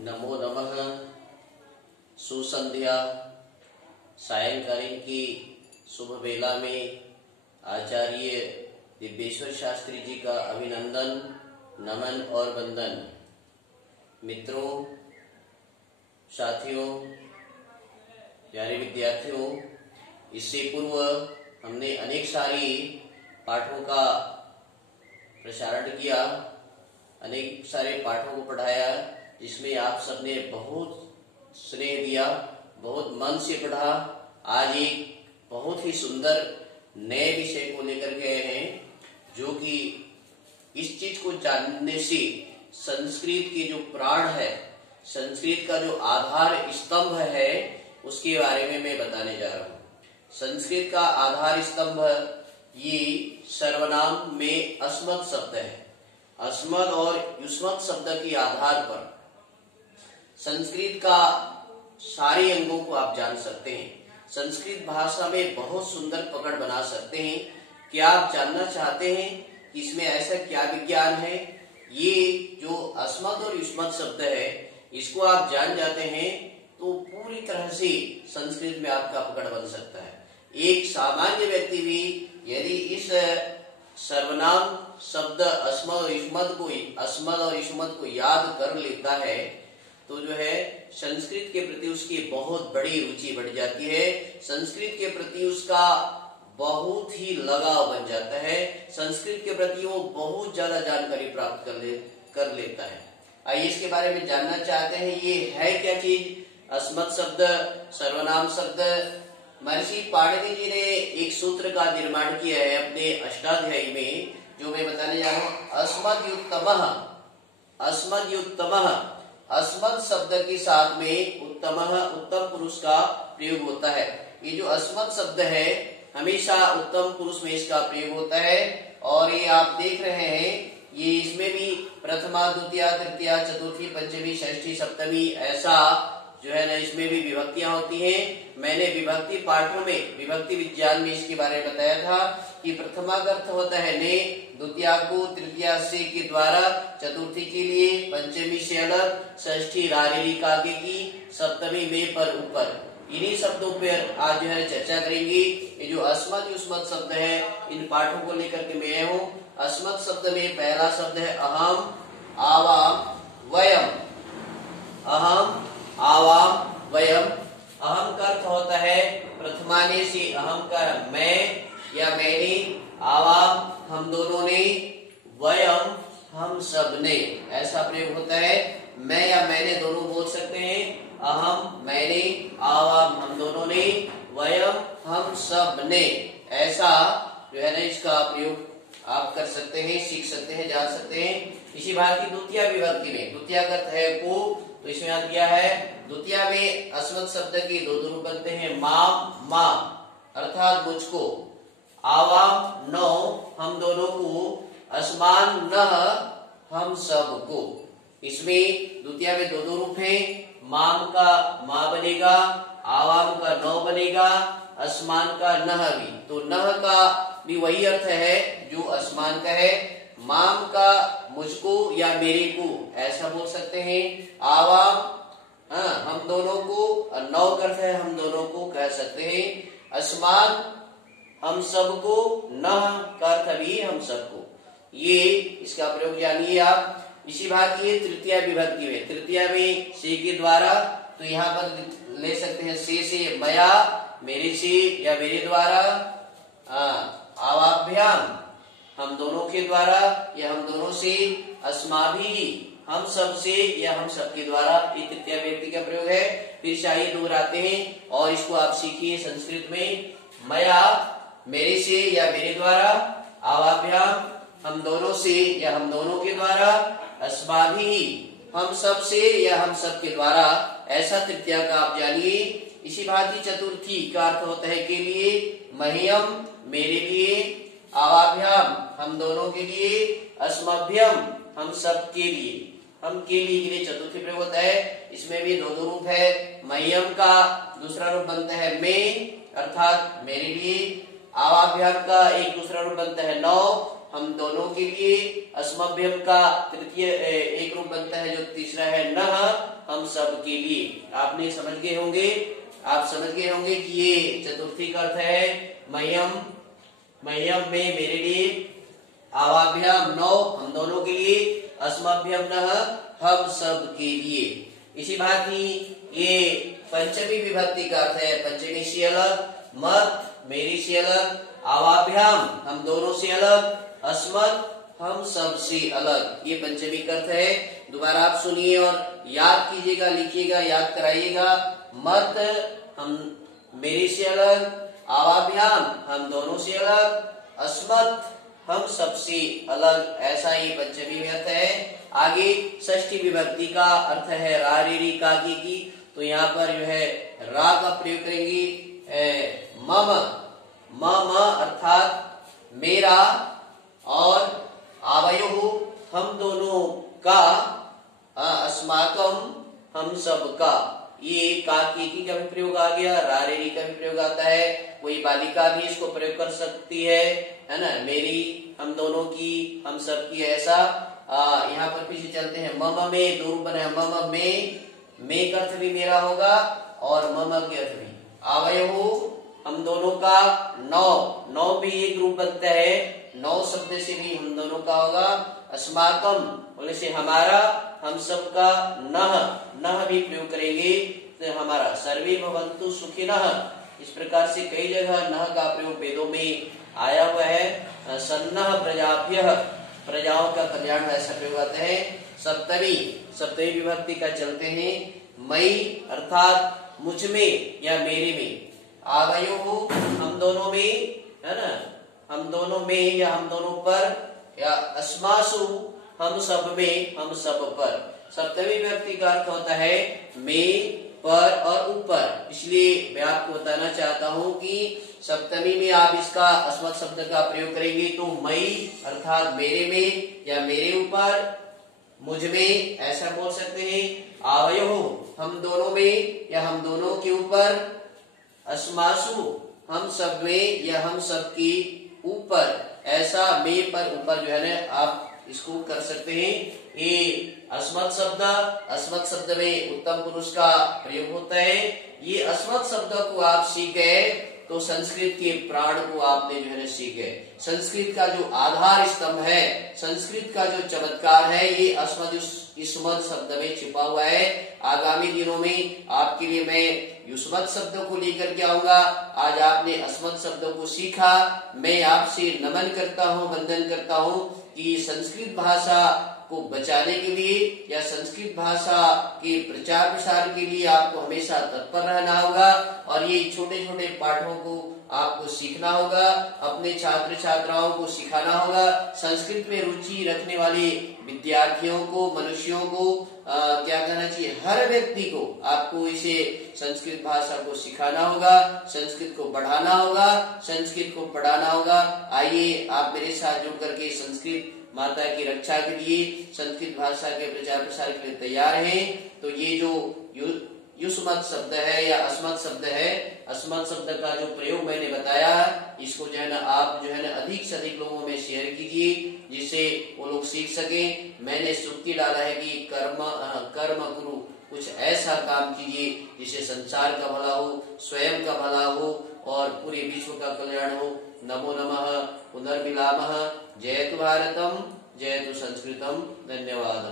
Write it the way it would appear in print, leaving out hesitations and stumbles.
नमो नमः। सुसंध्या सायंकालीन की शुभ वेला में आचार्य दिव्येश्वर शास्त्री जी का अभिनंदन, नमन और वंदन। मित्रों, साथियों, प्यारे विद्यार्थियों, इससे पूर्व हमने अनेक सारी पाठों का प्रसारण किया, अनेक सारे पाठों को पढ़ाया, जिसमें आप सबने बहुत स्नेह दिया, बहुत मन से पढ़ा। आज एक बहुत ही सुंदर नए विषय को लेकर के आए हैं, जो कि इस चीज को जानने से संस्कृत के जो प्राण है, संस्कृत का जो आधार स्तंभ है, उसके बारे में मैं बताने जा रहा हूँ। संस्कृत का आधार स्तंभ ये सर्वनाम में अस्मत् शब्द है। अस्मत् और युष्मत् शब्द के आधार पर संस्कृत का सारे अंगों को आप जान सकते हैं। संस्कृत भाषा में बहुत सुंदर पकड़ बना सकते हैं। क्या आप जानना चाहते हैं कि इसमें ऐसा क्या विज्ञान है? ये जो अस्मत् और युष्मत् शब्द है, इसको आप जान जाते हैं तो पूरी तरह से संस्कृत में आपका पकड़ बन सकता है। एक सामान्य व्यक्ति भी यदि इस सर्वनाम शब्द अस्मत् और युष्मत् को याद कर लेता है, तो जो है संस्कृत के प्रति उसकी बहुत बड़ी रुचि बढ़ जाती है। संस्कृत के प्रति उसका बहुत ही लगाव बन जाता है। संस्कृत के प्रति वो बहुत ज्यादा जानकारी प्राप्त कर लेता है। आइए इसके बारे में जानना चाहते हैं, ये है क्या चीज? अस्मत् शब्द, सर्वनाम शब्द। महर्षि पाणिनि जी ने एक सूत्र का निर्माण किया है अपने अष्टाध्यायी में, जो मैं बताने जा रहा हूँ। अस्मद्युत्तमः। अस्मत् शब्द के साथ में उत्तम पुरुष का प्रयोग होता है। ये जो अस्मत् शब्द है, हमेशा उत्तम पुरुष में इसका प्रयोग होता है। और ये आप देख रहे हैं, ये इसमें भी प्रथमा, द्वितीया, तृतीया, चतुर्थी, पंचमी, षष्ठी, सप्तमी, ऐसा जो है ना, इसमें भी विभक्तियां होती हैं। मैंने विभक्ति पाठों में, विभक्ति विज्ञान में इसके बारे में बताया था कि प्रथमा का अर्थ होता है ने, द्वितीया को तृतीया से के द्वारा, चतुर्थी के लिए, पंचमी से अलग, षष्ठी रारी का आगे की, सप्तमी में पर ऊपर। इन्हीं शब्दों पर आज जो है चर्चा करेंगे। ये जो अस्मत् युष्मत् शब्द है, इन पाठों को लेकर के मैं हूँ। अस्मत् शब्द में पहला शब्द है अहम, आवाम, वयम। अहम, आवाम, वयम। अहम का अर्थ होता है प्रथमाने से, अहम का मैं या मैंने, आवाम हम दोनों ने, वयम हम सब ने, ऐसा प्रयोग होता है। मैं या मैंने दोनों बोल सकते हैं। अहम मैंने, आवाम हम दोनों ने, वयम हम सब ने, ऐसा जो है ना, इसका प्रयोग आप कर सकते हैं, सीख सकते हैं, जान सकते हैं। इसी बात की द्वितीय विभक्ति में, द्वितीय का अर्थ है को, तो इसमें याद किया है। द्वितीय में अस्मत् शब्द के दो रूप बनते हैं, माम, मां अर्थात मुझको, आवाम नो हम दोनों को, अस्मान न हम सबको। इसमें द्वितीय में दो रूप हैं। माम का मां बनेगा, आवाम का नौ बनेगा, अस्मान का नह भी। तो नह का भी वही अर्थ है जो अस्मान का है। माम का मुझको या मेरे को, ऐसा बोल सकते हैं। आवाम हम दोनों को, नौ का अर्थ है हम दोनों को कह सकते हैं। अस्मान हम सबको, नह का अर्थ भी हम सबको। ये इसका प्रयोग जानिए आप। इसी बात ये तृतीय विभक्ति में, तृतीय में से के द्वारा, तो यहाँ पर ले सकते हैं से मया, मेरे से या मेरे द्वारा, आवाभ्याम हम दोनों के द्वारा या हम दोनों से, अस्माभिः हम सब से या हम सब के द्वारा, ये तृतीय व्यक्ति का प्रयोग है। फिर शाही दोहराते हैं और इसको आप सीखिए संस्कृत में। मया मेरे से या मेरे द्वारा, आवाभ्याम हम दोनों से या हम दोनों के द्वारा, अस्माभिः हम सब से या हम सब के द्वारा, ऐसा तृतीय का आप जानिए। इसी भांति चतुर्थी का अर्थ होता है के लिए, मह्यम मेरे लिए, आवाभ्याम हम दोनों के लिए, अस्मभ्यम हम सब के लिए, हम के लिए चतुर्थी प्रयोग होता है। इसमें भी दो रूप है। मह्यम का दूसरा रूप बनता है मैं, अर्थात मेरे लिए। आवाभ्याम का एक दूसरा रूप बनता है नौ, हम दोनों के लिए, अस्मभ्यम का तृतीय एक रूप बनता है जो तीसरा है नः, हम सब के लिए। आपने समझ गए होंगे, आप समझ गए होंगे कि ये चतुर्थी का अर्थ है मह्यम, मह्यम में मेरे लिए, आवाभ्याम नौ हम दोनों के लिए, अस्मभ्यम नः हम सब के लिए। इसी भांति ये पंचमी विभक्ति का अर्थ है पंचमी से अलग, मत मेरी से अलग, आवाभ्याम हम दोनों से अलग, अस्मत् हम सब से अलग। ये पंचमी का अर्थ है। दोबारा आप सुनिए और याद कीजिएगा, लिखिएगा, याद कराइएगा। मत हम मेरे से अलग, आवाभ्याम हम दोनों से अलग, अस्मत् हम सबसे अलग, ऐसा ये पंचमी में अर्थ है। आगे षष्ठी विभक्ति का अर्थ है रा रे री का की, तो यहाँ पर जो है रा का प्रयोग करेंगे। मम, मम अर्थात मेरा, और आवयोः हम दोनों का, अस्माकम हम सब का, ये का की का भी प्रयोग आ गया, रा रे री का भी प्रयोग आता है। कोई बालिका भी इसको प्रयोग कर सकती है ना, मेरी, हम दोनों की, हम सब की, ऐसा। यहाँ पर पीछे चलते हैं। मम में दो रूप बना है, मम में का अर्थ भी मेरा होगा और मम के अर्थ भी। आवयोः हम दोनों का, नौ, नौ भी एक रूप बनता है, नौ शब्द से भी हम दोनों का होगा। अस्माकम बोले से हमारा, हम सब का, नः, नः भी प्रयोग करेंगे तो हमारा। सर्वे भवन्तु सुखिनः, इस प्रकार से कई जगह नः का प्रयोग वेदों में आया हुआ है। सन्नः प्रजाभ्यः, प्रजाओं का कल्याण, ऐसा प्रयोग आता है। सप्तमी, सप्तमी विभक्ति का चलते हैं। मई अर्थात मुझ में या मेरे में, आवयोः हम दोनों में, है ना, हम दोनों में या हम दोनों पर, या अस्मासु हम सब में, हम सब पर। सप्तमी विभक्ति का अर्थ होता है में, पर और ऊपर। इसलिए मैं आपको बताना चाहता हूं कि सप्तमी में आप इसका अस्मत् शब्द का प्रयोग करेंगे तो मई अर्थात मेरे में या मेरे ऊपर, मुझ में, ऐसा बोल सकते हैं। आवयोः हम दोनों में या हम दोनों के ऊपर, अस्मासु हम सब में या हम सब की ऊपर, ऐसा में पर ऊपर जो है ना आप इसको कर सकते हैं। ये अस्मत् शब्द, अस्मत् शब्द में उत्तम पुरुष का प्रयोग होता है। ये अस्मत् शब्द को आप सीख गए तो संस्कृत के प्राण को आपने जो है सीख गए। संस्कृत का जो आधार स्तंभ है, संस्कृत का जो चमत्कार है, ये युष्मत् शब्द में छिपा हुआ है। आगामी दिनों में आपके लिए मैं युष्मत् शब्द को लेकर के आऊंगा। आज आपने अस्मत् शब्द को सीखा। मैं आपसे नमन करता हूँ, वंदन करता हूँ कि संस्कृत भाषा को बचाने के लिए या संस्कृत भाषा के प्रचार प्रसार के लिए आपको हमेशा तत्पर रहना होगा और ये छोटे छोटे पाठों को आपको सीखना होगा, अपने छात्र छात्राओं को सिखाना होगा। संस्कृत में रुचि रखने वाले विद्यार्थियों को, मनुष्यों को क्या कहना चाहिए, हर व्यक्ति को आपको इसे संस्कृत भाषा को सिखाना होगा, संस्कृत को बढ़ाना होगा, संस्कृत को पढ़ाना होगा। आइए आप मेरे साथ जुड़ करके संस्कृत माता की रक्षा के लिए, संस्कृत भाषा के प्रचार प्रसार के लिए तैयार हैं। तो ये जो युष्मत् शब्द है या अस्मत् शब्द है, अस्मत् शब्द का जो प्रयोग मैंने बताया, इसको जो है ना आप जो है ना अधिक से अधिक लोगों में शेयर कीजिए जिससे वो लोग सीख सके। मैंने सुक्ति डाला है कि कर्म गुरु, कुछ ऐसा काम कीजिए जिससे संसार का भला हो, स्वयं का भला हो और पूरे विश्व का कल्याण हो। नमो नमः, पुनर्मिलामः। जयतु भारतम, जयतु संस्कृतम। धन्यवाद।